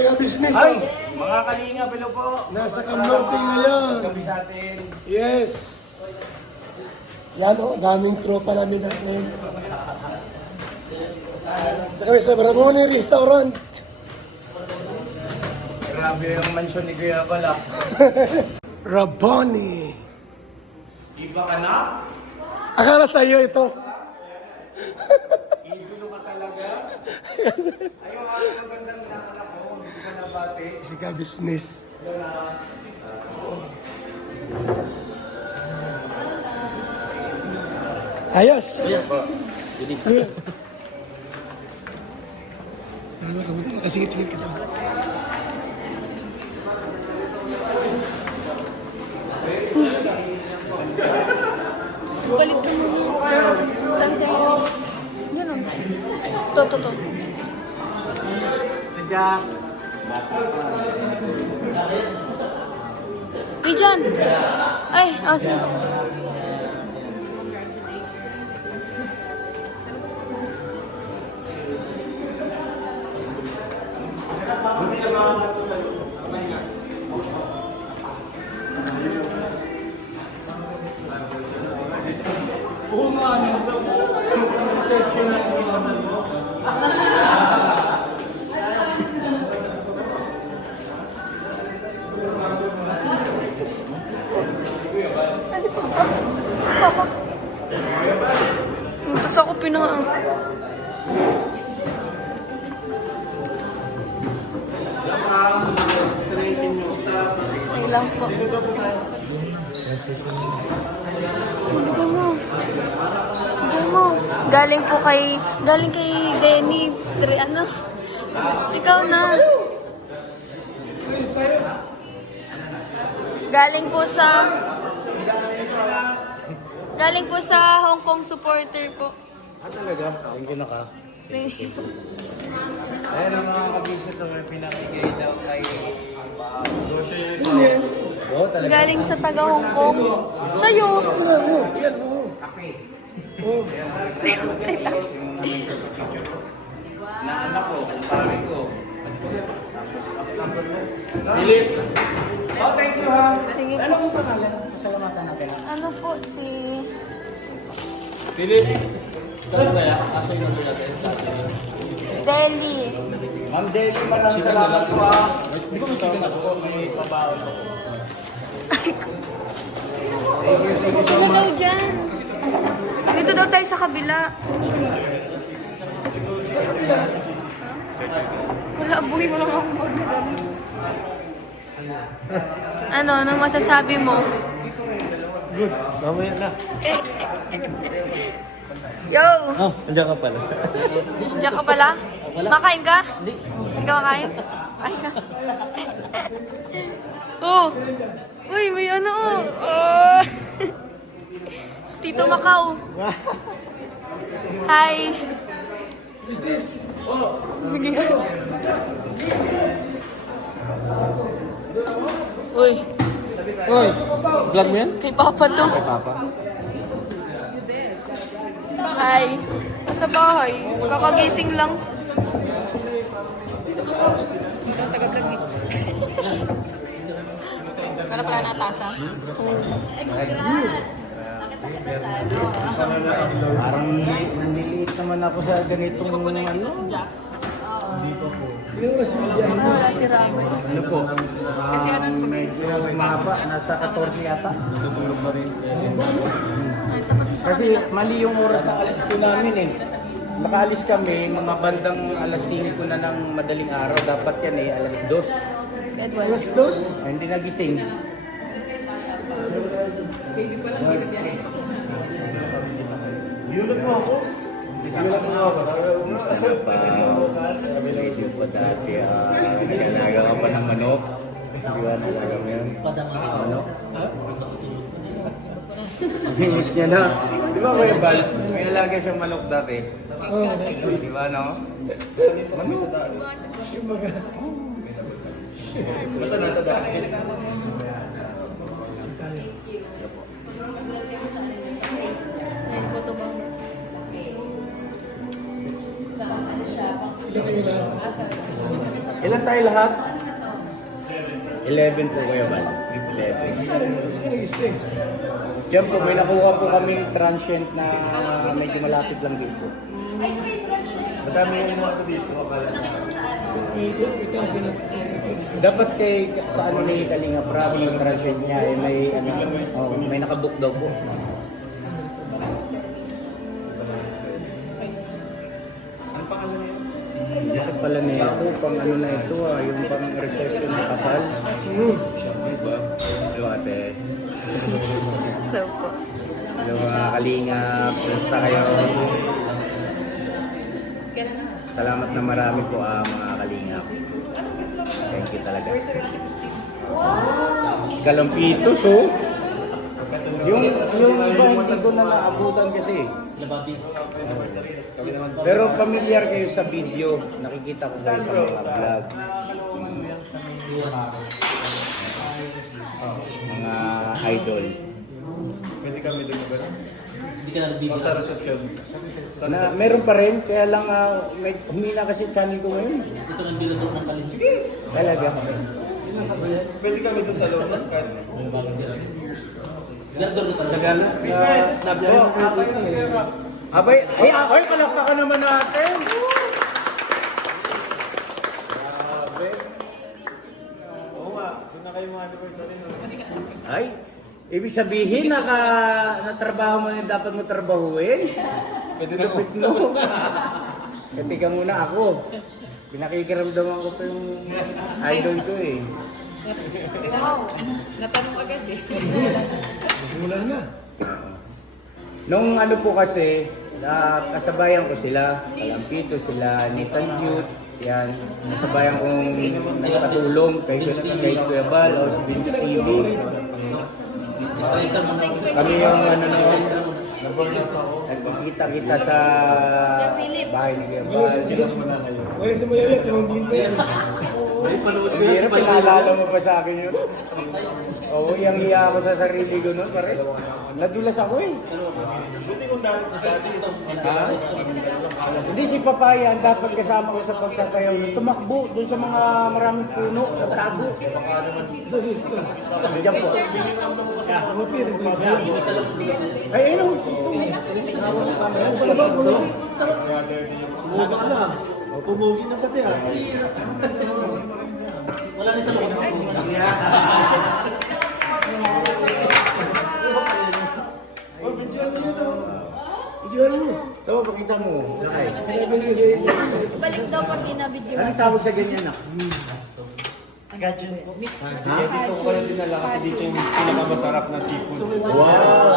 si Kabisnes. Ay! Mga kalinga, hello po. Nasa Camnorte ngayon. Gabi sa atin. Yes. Yan o, daming tropa namin ngayon. Ito kami sa Bramone Restaurant. Grabe yung mansyon ni Kuya Balak. Raboni. Iba ka na? Akala sa'yo ito. Idolo ka talaga? Ay, yung mga magandang nakakala ko, hindi ko nabati. Si Kabisnes. Ayos. Ayan po. Kasigit-sigit kita. Balik ka muna. Sabi sa'yo. Ganun. To. Jack. Di dyan. Ay, sige. Oo nga, sa reception na yung kinasal mo. Papa. Tapos ako pinaka... Ay lang po. Bigay mo. Galing kay Denny. Ano? Ikaw na. Galing po sa Hong Kong supporter po. Talaga? Thank you na ka. Ayun ang mga kabisnes na may pinakigay daw kay... Oo, talaga. Galing sa taga Hong Kong. Sa'yo. Yan mo. Na anak ko, pare ko. Philip! Oh, thank you ha. Sige Ano po. po pangalan? Salamatan natin. Ano po si... Philip! Saan kaya? Asa yung number natin sa atin? Deli. Ma'am Deli, maraming salamat po ha. Hindi ko may chicken ako. May pabaon ako. Thank you so Ano daw much. dyan? Dito daw tayo sa kabila. Wala, buhay mo lang ako mag-gano. Anong masasabi mo? Good. Mamaya na. Yo! Oh, nandiyan ka pala. Diyan ka pala? Makain ka? Hindi. Hindi ka makain? Ay ka. Oh! Uy, may ano oh! Oh! Si Tito Macau. Hi! Business. Uy, Hoy, vlog mo yan? kay Papa to. Papa. Hi! Nasa bahay. Kakagising lang. Dito, taga-grabit. Para pala natasa. Congrats! Parang nandiliit naman ako sa ganitong ano. Wala si Ramos. Ano po? Kasi medyo mahaba, nasa 14 yata. Natutulog pa rin. Ay, tapat mo sa Kasi mali yung oras ng alas 2 namin eh. Nakaalis kami, mga bandang alas 5 na ng madaling araw. Dapat yan eh, alas 2. Edward. Alas dos. Ay, hindi nagising. Yulat mo ako? Yulat mo ako. Sana pa, medyo pa dati, nagalaga ka pa ng manok. Di ba nalaga mo yun? Manok? Himit niya na. Di ba Kuya Bal? May nalaga siyang manok dati. Oh, Di ba no? Manok sa daan. Basta nasa daan. Ayun po ito mo. Hindi kayo lahat kasama. Ilan tayo lahat? 11 po Kuya Bal. 11. Sige, nag-stay. Diyan po, may nakuha po kami transient na medyo malapit lang din po. Madami yung mga ito dito. Dapat kay sa ano ni Kalinga Prab, yung transient niya, eh, may, ano, may nakabook daw po. Ang pangalan niya? Ito pala na ito, pang ano na ito yung pang reception ng kasal. Diba? Hello ate. Hello po. Hello mga Kalingap, kumusta kayo? Salamat na marami po mga Kalingap. Thank you talaga. Kalampitos oh. Yung iba hindi ko na naabutan kasi. Pero familiar kayo sa video, nakikita ko kayo sa mga vlog. Mga idol. Pwede kami lumaban. Hindi ka na nagbibigay. O sa reception. Na, meron pa rin, kaya lang may humina kasi channel ko ngayon. Ito ang bilog ng kalim. Talaga. Pwede kami doon sa loob ng kahit. Ang bagong dito. Gardor na talaga. Tagal na. Abay, ay, palakpakan naman natin. Grabe. Oo nga, doon na kayo mga anniversary. Ay, ibig sabihin, natrabaho mo na dapat mo trabahuin. Pwede na Lupit no. Katika muna ako. Pinakikiramdaman ko pa yung idol ko eh. Wow. Natanong agad eh. Wala na. Nung ano po kasi, kasabayan ko sila, Kalampito sila, Nathan Cute, yan, nasabayan kong nagpatulong kay Kuya Bal o si Vince TV. Isa-isa mo na. Kami yung ano noon, nagkikita-kita sa bahay ni Kuya Bal. Wala sa mga yan, tumambling pa yan. Ay, panood ko Hindi yan na sa pinaalala mo pa sa akin yun. Oo, yung hiya ako sa sarili ko noon, pare. Nadulas ako eh. Buti kung dati. Ha? Hindi si Papaya ang dapat kasama ko sa pagsasayaw nun. Tumakbo doon sa mga maraming puno, nagtago. Sa sister. Diyan po. Ako pia, nag-stay. Ay, ayun, gusto mo. Hawak ng camera. Ano pala ba? Umuga ka na. Pumugi na pati ah. Wala na sa loob. Oh, video ano yun oh. Idiwan mo. Tawa, pakita mo. Lakay. Sinabi ko siya. Balik daw pag ginabidyo. Anong tawag sa ganyan na? Kaya dito ko kayo dinala kasi dito yung pinakamasarap na seafood. Wow!